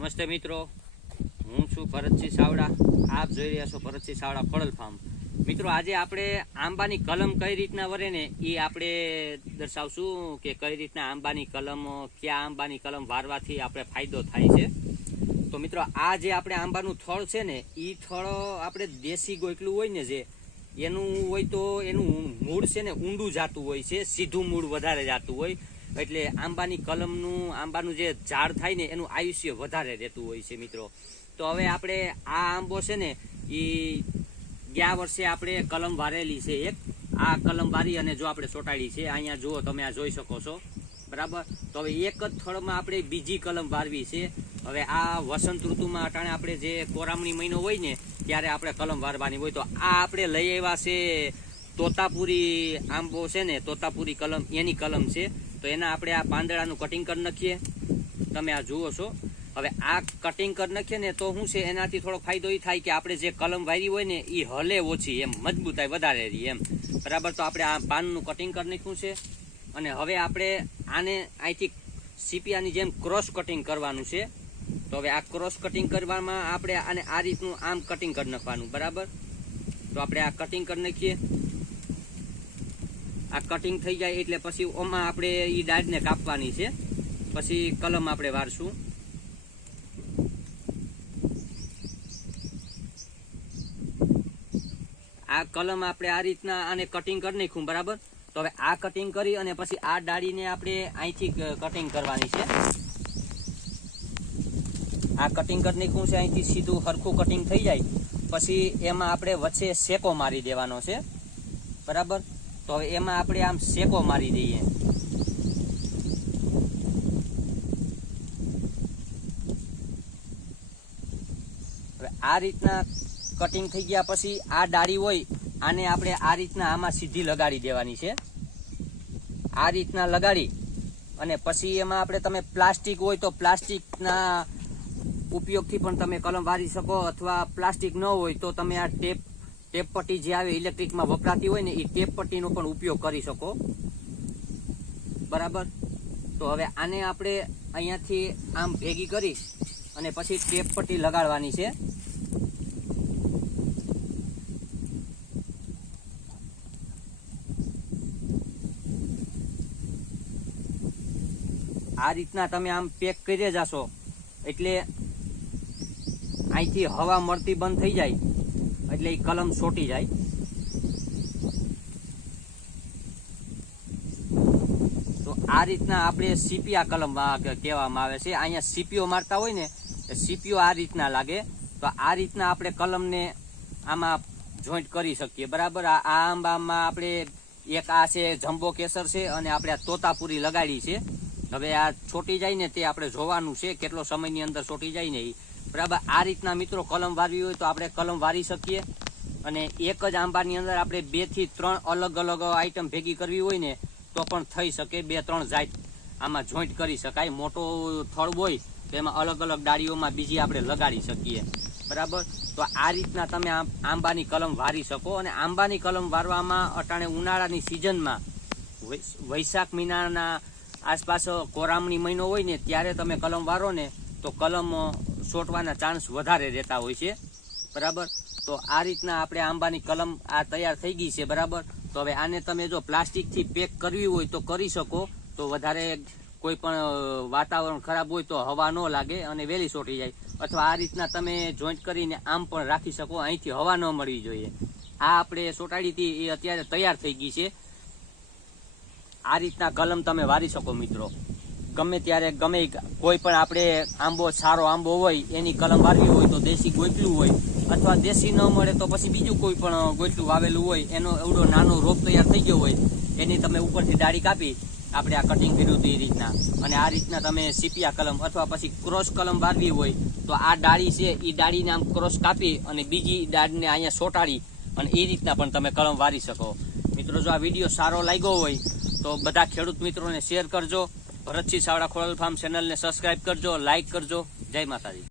નમસ્તે મિત્રો. હું છું ભરતસિંહ સાવડા. આપ જોઈ રહ્યા છો ભરતસિંહ સાવડા ખોડલ ફાર્મ. મિત્રો, આજે આપણે આંબાની કલમ કઈ રીતના વરે ને એ આપણે દર્શાવશું કે કઈ રીતના આંબાની કલમ, ક્યાં આંબાની કલમ વારવાથી આપણે ફાયદો થાય છે. તો મિત્રો, આ જે આપણે આંબાનું થળ છે ને એ થળ આપણે દેશી ગોયકલું હોય ને જે, એનું હોય તો એનું મૂળ છે ને ઊંડું જાતું હોય છે, સીધું મૂળ વધારે જાતું હોય. એટલે આંબાની કલમનું, આંબાનું જે ઝાડ થાય ને, એનું આયુષ્ય વધારે રહેતું હોય છે મિત્રો. તો હવે આપણે આ આંબો છે ને એ ગયા વર્ષે આપણે કલમ વારેલી છે એક. આ કલમ વારી અને જો આપણે ચોંટાડી છે, અહીંયા જુઓ તમે આ જોઈ શકો છો. બરાબર? તો હવે એક જ થળમાં આપણે બીજી કલમ વારવી છે. હવે આ વસંત ઋતુમાં અટાણે આપણે જે કોરામણી મહિનો હોય ને, ત્યારે આપણે કલમ વારવાની હોય. તો આ આપણે લઈ આવ્યા છે તોતાપુરી આંબો છે ને, તોતાપુરી કલમ, એની કલમ છે. તો એના આપણે આ પાંદડાનું કટિંગ કરી નાખીએ. તમે આ જુઓ છો. હવે આ કટિંગ કરી નાખીએ ને તો શું છે, એનાથી થોડો ફાયદો એ થાય કે આપણે જે કલમ વાયરી હોય ને એ હલે ઓછી, એમ મજબૂતાઈ વધારે રહી, એમ. બરાબર, તો આપણે આ પાનનું કટિંગ કરી નાખ્યું છે. અને હવે આપણે આને અહીંથી સીપિયાની જેમ ક્રોસ કટિંગ કરવાનું છે. તો હવે આ ક્રોસ કટિંગ કરવામાં આપણે આને આ રીતનું આમ કટિંગ કરી નાખવાનું, બરાબર? તો આપણે આ કટિંગ કરી નાખીએ. આ કટિંગ થઈ જાય એટલે પછી ઓમાં આપણે એ દાઢને કાપવાની છે. પછી કલમ આપણે વારશું. આ કલમ આપણે આ રીતના આને કટિંગ કરી નાખ્યું બરાબર? તો હવે આ કટિંગ કરી અને પછી આ ડાળીને આપણે અહીંથી કટિંગ કરવાની છે. આ કટિંગ કરી નાખ્યું છે, અહીંથી સીધું હરખું કટિંગ થઈ જાય. પછી એમાં આપણે વચ્ચે શેકો મારી દેવાનો છે. બરાબર? તો હવે એમાં આપણે આમ શેકો મારી દઈએ. આ રીતના કટિંગ થઈ ગયા પછી આ ડાળી હોય, આને આપણે આ રીતના આમાં સીધી લગાડી દેવાની છે. આ રીતના લગાડી અને પછી એમાં આપણે તમે પ્લાસ્ટિક હોય તો પ્લાસ્ટિકના ઉપયોગથી પણ તમે કલમ વારી શકો અથવા પ્લાસ્ટિક ન હોય તો તમે આ ટેપ ટેપ પટ્ટી જે આવે ઇલેક્ટ્રિકમાં વપરાતી હોય ને એ ટેપ પટ્ટીનો પણ ઉપયોગ કરી શકો. બરાબર? તો હવે આને આપણે અહીંયાથી આમ ભેગી કરી અને પછી ટેપ પટ્ટી લગાડવાની છે. આ રીતના તમે આમ પેક કરી જાશો એટલે અહીંથી હવા મળતી બંધ થઈ જાય. એટલે કલમ ચોટી જાય. તો આ રીતના આપણે સીપિયા કલમ વા- કહેવામાં આવે છે. અહીંયા સીપીઓ મારતા હોય ને સીપીઓ આ રીતના લાગે. તો આ રીતના આપણે કલમને આમાં જોઈન્ટ કરી શકીએ. બરાબર? આ આ આંબામાં આપણે એક આ છે જમ્બો કેસર છે અને આપણે આ તોતાપુરી લગાડી છે. હવે આ છોટી જાય ને તે આપણે જોવાનું છે, કેટલો સમયની અંદર છોટી જાય ને એ બરાબર? આ રીતના મિત્રો કલમ વારવી હોય તો આપણે કલમ વારી શકીએ. અને એક જ આંબાની અંદર આપણે બેથી ત્રણ અલગ અલગ આઈટમ ભેગી કરવી હોય ને, તો પણ થઈ શકે બે ત્રણ જાત. આમાં જોઈન્ટ કરી શકાય. મોટો થળ હોય તો એમાં અલગ અલગ ડાળીઓમાં બીજી આપણે લગાડી શકીએ. બરાબર? તો આ રીતના તમે આંબાની કલમ વારી શકો. અને આંબાની કલમ વારવામાં અટાણે ઉનાળાની સિઝનમાં વૈશાખ મહિનાના આસપાસ કોરામણી મહિનો હોય ને, ત્યારે તમે કલમ વારો ને, તો કલમ સોટવાના ચાન્સ વધારે રહેતા હોય છે. બરાબર? તો આ રીતના આપણે આંબાની કલમ આ તૈયાર થઈ ગઈ છે, બરાબર? તો હવે આને તમે જો પ્લાસ્ટિકથી પેક કરવી હોય તો કરી શકો. તો વધારે કોઈ પણ વાતાવરણ ખરાબ હોય તો હવા ન લાગે અને વહેલી સોટી જાય. અથવા આ રીતના તમે જોઈન્ટ કરીને આમ પણ રાખી શકો, અહીંથી હવા ન મળવી જોઈએ. આ આપણે સોટાડી હતી, એ અત્યારે તૈયાર થઈ ગઈ છે. આ રીતના કલમ તમે વારી શકો, મિત્રો. ગમે ત્યારે ગમે કોઈ પણ આપણે આંબો સારો આંબો હોય, એની કલમ વારવી હોય તો દેશી ગોટલું હોય, અથવા દેશી ન મળે તો પછી બીજું કોઈ પણ ગોટલું વાવેલું હોય, એનો એવડો નાનો રોપ તૈયાર થઈ ગયો હોય, એની તમે ઉપરથી ડાળી કાપી, આપણે આ કટિંગ કર્યું હતું એ રીતના. અને આ રીતના તમે સીપિયા કલમ અથવા પછી ક્રોસ કલમ વારવી હોય, તો આ ડાળી છે એ ડાળીને આમ ક્રોસ કાપી અને બીજી ડાળને અહીંયા સોટાડી અને એ રીતના પણ તમે કલમ વારી શકો. મિત્રો, જો આ વીડિયો સારો લાગ્યો હોય, તો બધા ખેડૂત મિત્રોને શેર કરજો. ભરતસિંહ સાવડા ખોડલ ફાર્મ ચેનલને સબસ્ક્રાઇબ કરજો લાઇક કરજો. જય માતાજી.